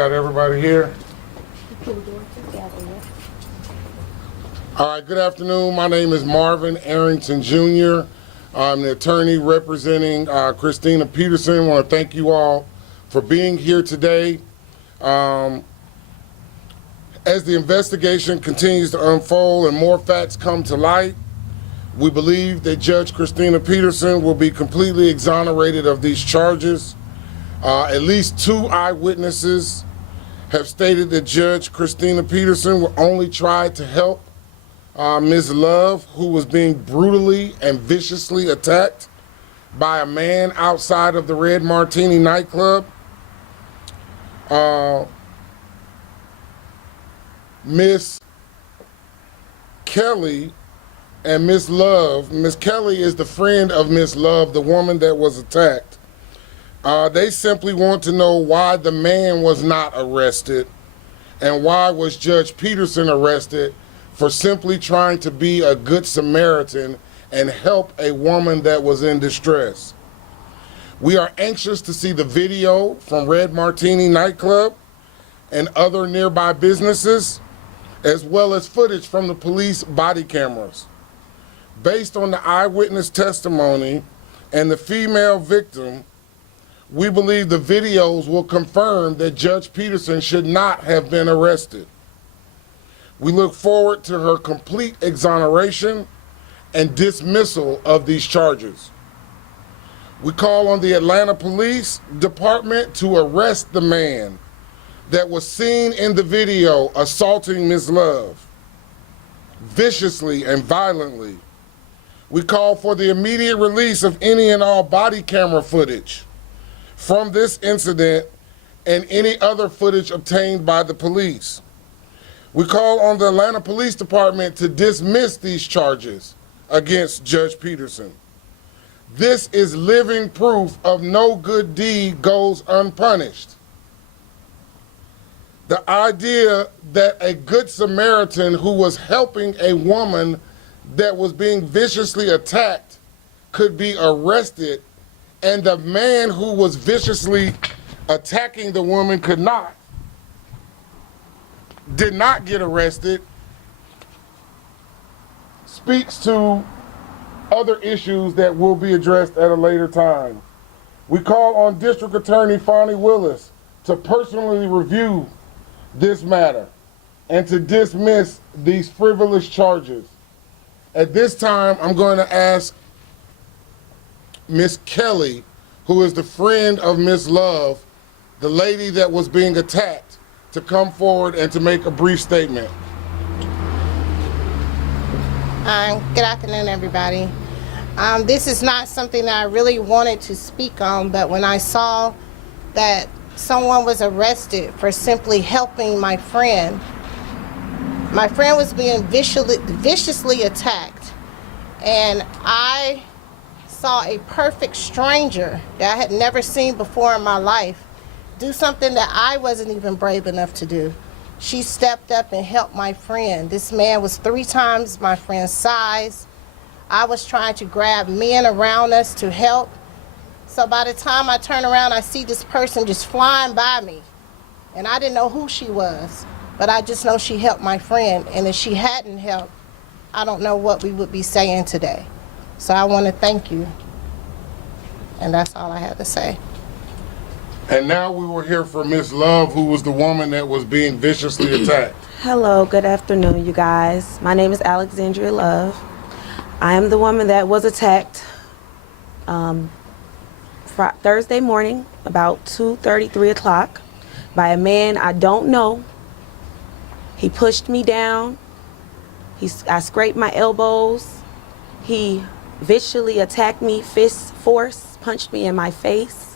got everybody here? All right, good afternoon. My name is Marvin Arrington Jr. I'm the attorney representing Christina Peterson. I want to thank you all for being here today. As the investigation continues to unfold and more facts come to light, we believe that Judge Christina Peterson will be completely exonerated of these charges. At least 2 eyewitnesses have stated that Judge Christina Peterson will only try to help Ms. Love, who was being brutally and viciously attacked by a man outside of the Red Martini nightclub. Ms. Kelly and Ms. Love, Ms. Kelly is the friend of Ms. Love, the woman that was attacked. They simply want to know why the man was not arrested and why was Judge Peterson arrested for simply trying to be a good Samaritan and help a woman that was in distress. We are anxious to see the video from Red Martini nightclub and other nearby businesses, as well as footage from the police body cameras. Based on the eyewitness testimony and the female victim, we believe the videos will confirm that Judge Peterson should not have been arrested. We look forward to her complete exoneration and dismissal of these charges. We call on the Atlanta Police Department to arrest the man that was seen in the video assaulting Ms. Love viciously and violently. We call for the immediate release of any and all body camera footage from this incident and any other footage obtained by the police. We call on the Atlanta Police Department to dismiss these charges against Judge Peterson. This is living proof of no good deed goes unpunished. The idea that a good Samaritan who was helping a woman that was being viciously attacked could be arrested and the man who was viciously attacking the woman did not get arrested speaks to other issues that will be addressed at a later time. We call on District Attorney Fonnie Willis to personally review this matter and to dismiss these frivolous charges. At this time, I'm going to ask Ms. Kelly, who is the friend of Ms. Love, the lady that was being attacked, to come forward and to make a brief statement. Good afternoon, everybody. This is not something that I really wanted to speak on, but when I saw that someone was arrested for simply helping my friend was being viciously attacked, and I saw a perfect stranger that I had never seen before in my life do something that I wasn't even brave enough to do. She stepped up and helped my friend. This man was 3 times my friend's size. I was trying to grab men around us to help. So by the time I turn around, I see this person just flying by me. And I didn't know who she was, but I just know she helped my friend. And if she hadn't helped, I don't know what we would be saying today. So I want to thank you. And that's all I had to say. And now we will hear from Ms. Love, who was the woman that was being viciously attacked. Hello, good afternoon, you guys. My name is Alexandria Love. I am the woman that was attacked Thursday morning, about 2:30, 3 o'clock, by a man I don't know. He pushed me down. I scraped my elbows. He viciously attacked me, fist force, punched me in my face.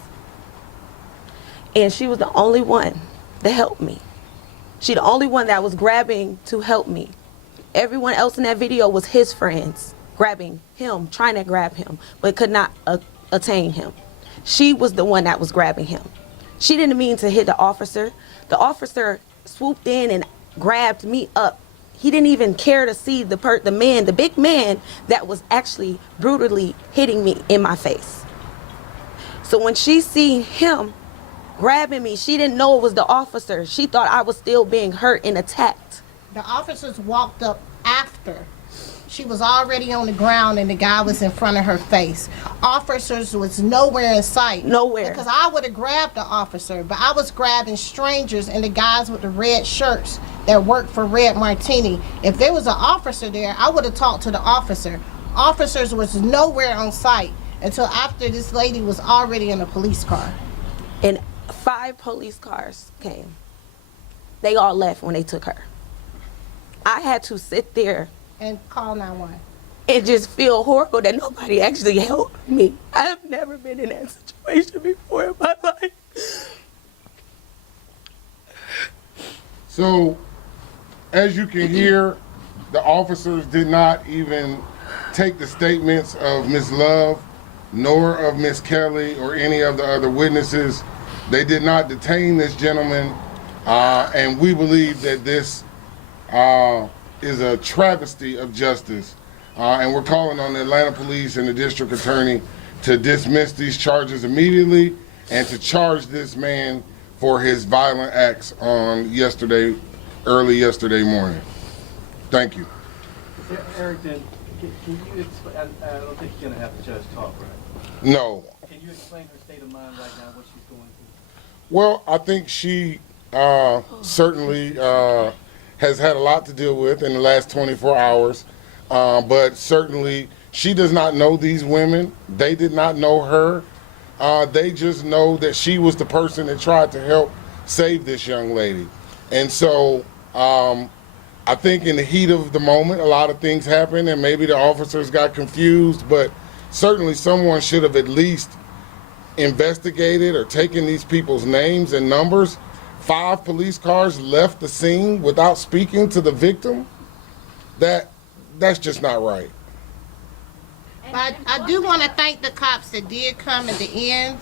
And she was the only one that helped me. She the only one that was grabbing to help me. Everyone else in that video was his friends, grabbing him, trying to grab him, but could not attain him. She was the one that was grabbing him. She didn't mean to hit the officer. The officer swooped in and grabbed me up. He didn't even care to see the big man that was actually brutally hitting me in my face. So when she see him grabbing me. She didn't know it was the officer. She thought I was still being hurt and attacked. The officers walked up after. She was already on the ground and the guy was in front of her face. Officers was nowhere in sight. Nowhere. Because I would have grabbed the officer, but I was grabbing strangers and the guys with the red shirts that worked for Red Martini. If there was an officer there, I would have talked to the officer. Officers was nowhere on site until after this lady was already in a police car. And 5 police cars came. They all left when they took her. I had to sit there And call 911. and just feel horrible that nobody actually helped me. I've never been in that situation before in my life. So, as you can hear, the officers did not even take the statements of Ms. Love, nor of Ms. Kelly or any of the other witnesses. They did not detain this gentleman, and we believe that this is a travesty of justice. And we're calling on the Atlanta Police and the District Attorney to dismiss these charges immediately and to charge this man for his violent acts on early yesterday morning. Thank you. Eric, then, can you explain, I don't think you're going to have the judge talk, right? No. Can you explain her state of mind right now, what she's going through? Well, I think she certainly has had a lot to deal with in the last 24 hours, but certainly she does not know these women. They did not know her. They just know that she was the person that tried to help save this young lady. And so I think in the heat of the moment, a lot of things happened and maybe the officers got confused, but certainly someone should have at least investigated or taken these people's names and numbers. 5 police cars left the scene without speaking to the victim. That's just not right. But I do want to thank the cops that did come at the end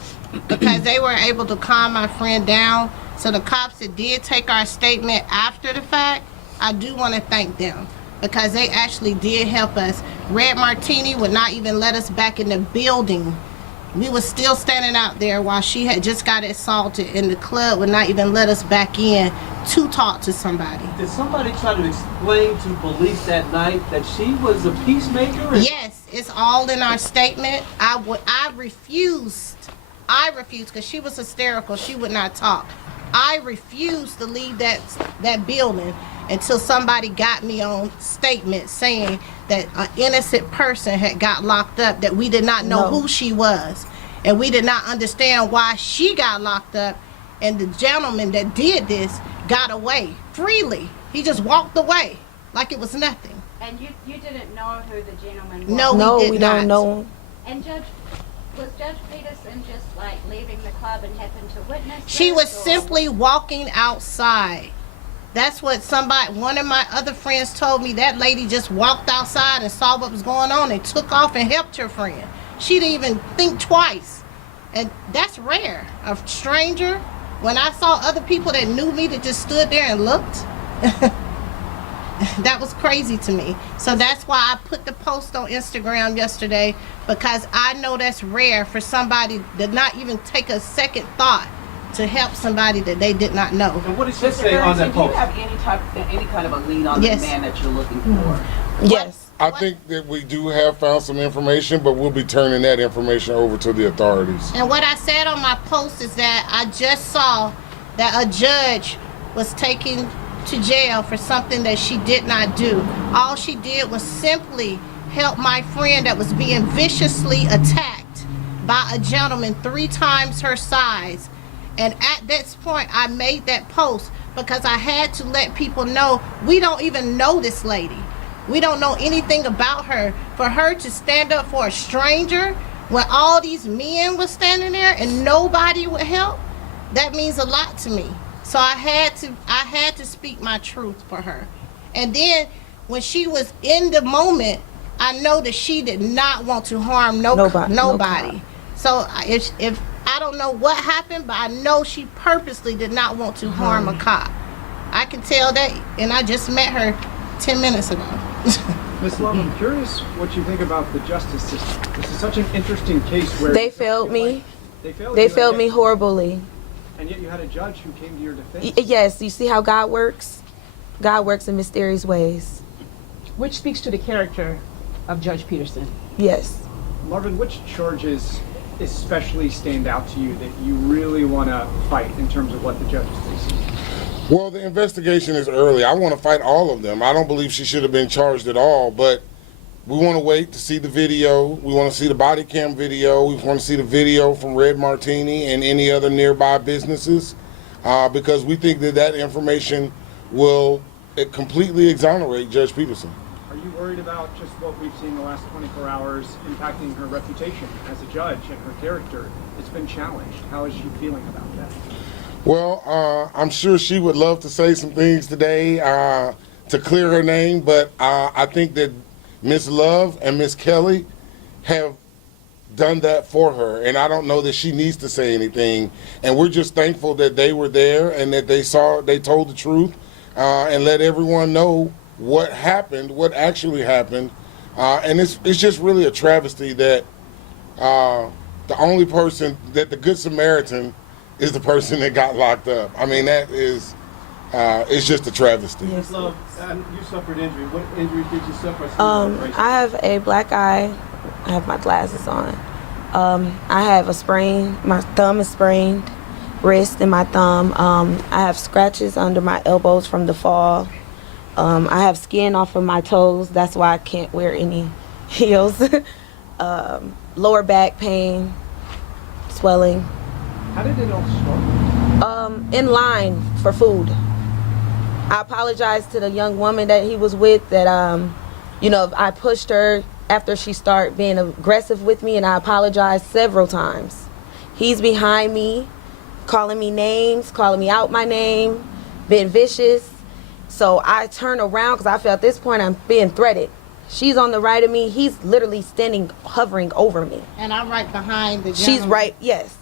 because they were able to calm my friend down. So the cops that did take our statement after the fact, I do want to thank them because they actually did help us. Red Martini would not even let us back in the building. We were still standing out there while she had just got assaulted, and the club would not even let us back in to talk to somebody. Did somebody try to explain to police that night that she was a peacemaker? Yes, it's all in our statement. I refused because she was hysterical. She would not talk. I refused to leave that building until somebody got me on statement saying that an innocent person had got locked up, that we did not know who she was, and we did not understand why she got locked up, and the gentleman that did this got away freely. He just walked away like it was nothing. And you didn't know who the gentleman was? No, we did not. Don't know. And was Judge Peterson just like leaving the club and happened to witness She this, was or- simply walking outside. That's what one of my other friends told me. That lady just walked outside and saw what was going on and took off and helped her friend. She didn't even think twice. And that's rare. A stranger, when I saw other people that knew me that just stood there and looked, that was crazy to me. So that's why I put the post on Instagram yesterday, because I know that's rare for somebody to not even take a second thought to help somebody that they did not know. And what did she say on that Do you post? have any kind of a lead on Yes. the man that you're looking for? Yes. I think that we do have found some information, but we'll be turning that information over to the authorities. And what I said on my post is that I just saw that a judge was taken to jail for something that she did not do. All she did was simply help my friend that was being viciously attacked by a gentleman 3 times her size. And at this point, I made that post because I had to let people know we don't even know this lady. We don't know anything about her. For her to stand up for a stranger when all these men were standing there and nobody would help, that means a lot to me. So I had to speak my truth for her. And then when she was in the moment, I know that she did not want to harm nobody. So if I don't know what happened, but I know she purposely did not want to harm a cop. I can tell that, and I just met her 10 minutes ago. Ms. Love, I'm curious what you think about the justice system. This is such an interesting case where They failed me. They failed They you, failed and me yet- horribly. And yet you had a judge who came to your defense. Yes, you see how God works? God works in mysterious ways. Which speaks to the character of Judge Peterson. Yes. Marvin, which charges especially stand out to you that you really want to fight in terms of what the judge is facing? Well, the investigation is early. I want to fight all of them. I don't believe she should have been charged at all, but we want to wait to see the video. We want to see the body cam video. We want to see the video from Red Martini and any other nearby businesses because we think that that information will completely exonerate Judge Peterson. Are you worried about just what we've seen the last 24 hours impacting her reputation as a judge and her character? It's been challenged. How is she feeling about that? Well, I'm sure she would love to say some things today to clear her name, but I think that Ms. Love and Ms. Kelly have done that for her, and I don't know that she needs to say anything. And we're just thankful that they were there and that they told the truth and let everyone know what happened, what actually happened. And it's just really a travesty that the only person, that the Good Samaritan is the person that got locked up. I mean, that is, it's just a travesty. Yes. Love, you suffered injury. What injury did you suffer? I have a black eye. I have my glasses on. I have a sprain. My thumb is sprained, wrist and my thumb. I have scratches under my elbows from the fall. I have skin off of my toes. That's why I can't wear any heels. Lower back pain, swelling. How did it all start? In line for food. I apologized to the young woman that he was with that, I pushed her after she started being aggressive with me, and I apologized several times. He's behind me, calling me names, calling me out my name, being vicious. So I turned around because I felt at this point I'm being threatened. She's on the right of me. He's literally standing, hovering over me. And I'm right behind the gentleman. She's right, yes.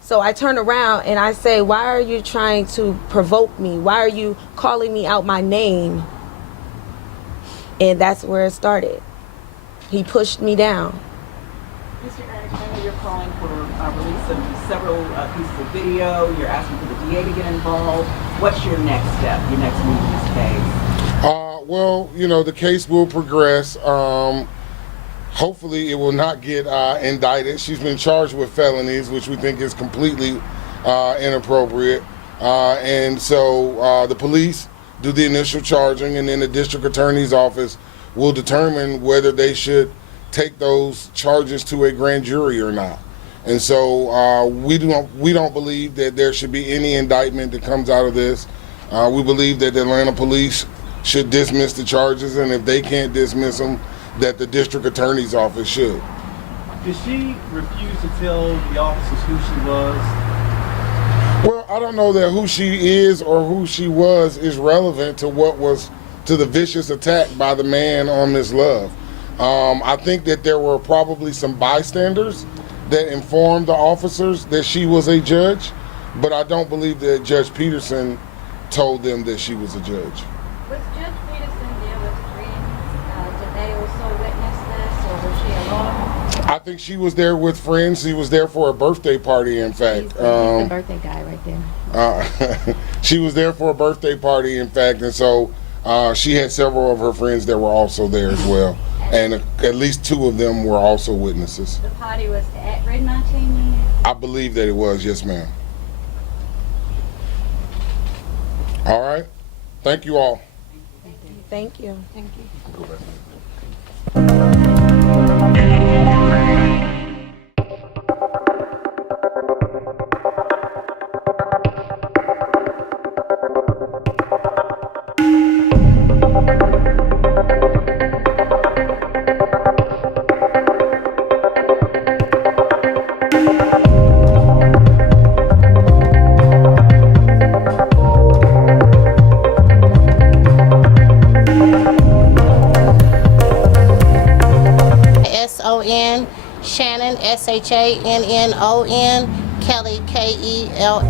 So I turn around and I say, why are you trying to provoke me? Why are you calling me out my name? And that's where it started. He pushed me down. Mr. Eric, I know you're calling for release of several pieces of video. You're asking for the DA to get involved. What's your next step, your next move in this case? Well, the case will progress. Hopefully it will not get indicted. She's been charged with felonies, which we think is completely inappropriate. And so the police do the initial charging, and then the district attorney's office will determine whether they should take those charges to a grand jury or not. And so we don't believe that there should be any indictment that comes out of this. We believe that the Atlanta police should dismiss the charges, and if they can't dismiss them, that the district attorney's office should. Did she refuse to tell the officers who she was? Well, I don't know that who she is or who she was is relevant to the vicious attack by the man on Ms. Love. I think that there were probably some bystanders that informed the officers that she was a judge, but I don't believe that Judge Peterson told them that she was a judge. Was Judge Peterson there with friends? Did they also witness this, or was she alone? I think she was there with friends. She was there for a birthday party, in fact. He's the birthday guy right there. She was there for a birthday party, in fact, and so she had several of her friends that were also there as well. And at least two of them were also witnesses. The party was at Red Martini? I believe that it was, yes, ma'am. All right. Thank you all. Thank you. Thank you. Go back. S-O-N, Shannon, S-H-A-N-N-O-N, Kelly, K-E-L.